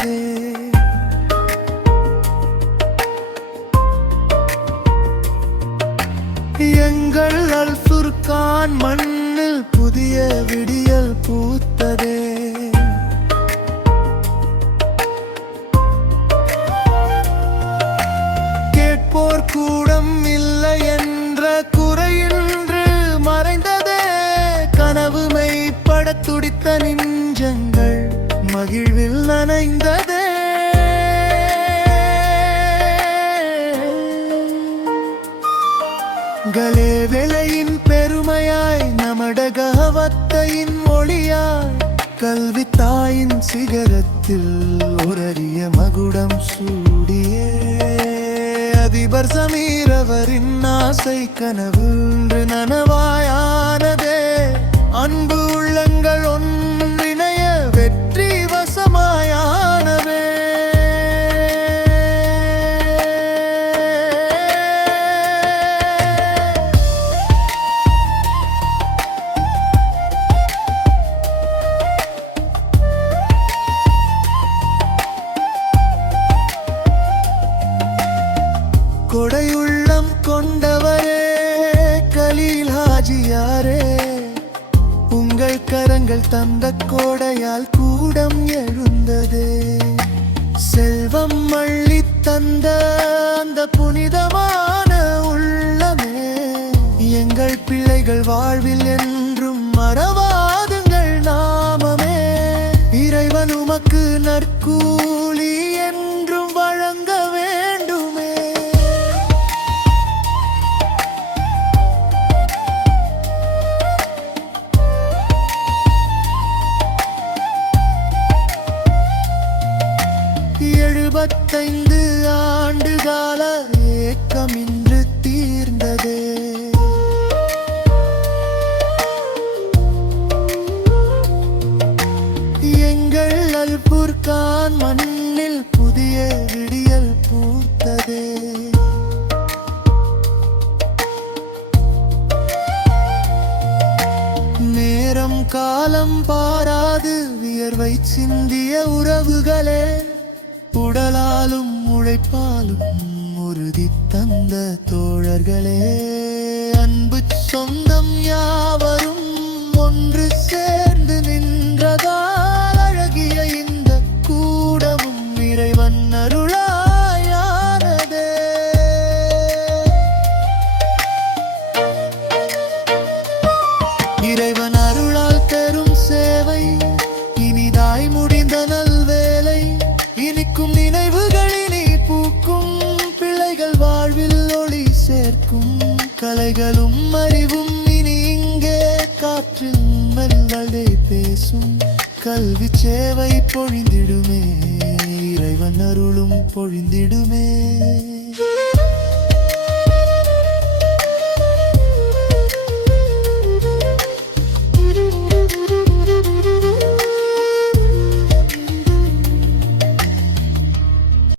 பூத்ததே. எங்கள் அல் ஃபுர்கான் மண்ணில் புதிய விடியல் பூத்ததே. கேட்போர் கூடம் இல்லை என்ற குறையின்று மறைந்ததே. கனவு மெய்ப்பட துடித்த நெஞ்சங்கள் மகிழ்வில் நனைந்ததே. கலேவெளையின் பெருமையாய் நமடகவத்தையின் மொழியாய் கல்வி தாயின் சிகரத்தில் ஒரறிய மகுடம் சூடியே. அதிபர் சமீர் அவரின் ஆசை கனவு இன்று நனவாயானதே. அன்பு உள்ளங்கள் ஒன்றிணைய வெற்றி வசமாயானவே. கொடையுள்ளம் கொண்டவரே கலீல் ஹாஜியாரே, உங்கள் கரங்கள் தந்த கோடையால் கூடம் எழுந்ததே. செல்வம் அள்ளி தந்த அந்த புனிதமான உள்ளமே, எங்கள் பிள்ளைகள் வாழ்வில் என்றும் மறவாதுங்கள் நாமமே. இறைவன் உமக்கு நற்கூலி என்றும் வழங்க வேண்டுமே. எழுபத்தைந்து ஆண்டுகால ஏக்கம் இன்று தீர்ந்ததே. எங்கள் அல் ஃபுர்கான் மண்ணில் புதிய விடியல் பூத்ததே. நேரம் காலம் பாராது வியர்வை சிந்திய உறவுகளே, உடலாலும் உழைப்பாலும் உறுதி தந்த தோழர்களே. அன்பு சொந்தம் யாவரும் ஒன்று சேர்ந்து நின்றதால் அழகிய இந்த கூடமும் இறைவன் அருளாயானதே. இறைவன் அருளால் பெரும் சேவை இனிதாய் முடிந்த நல்வேலை. இனிக்கும் நினைவுகளினி பூக்கும் பிள்ளைகள் வாழ்வில் ஒளி சேர்க்கும். கலைகளும் அறிவும் இனி இங்கே காற்றில் மெல்லடை பேசும். கல்வி சேவை பொழிந்திடுமே, இறைவன் அருளும் பொழிந்திடுமே.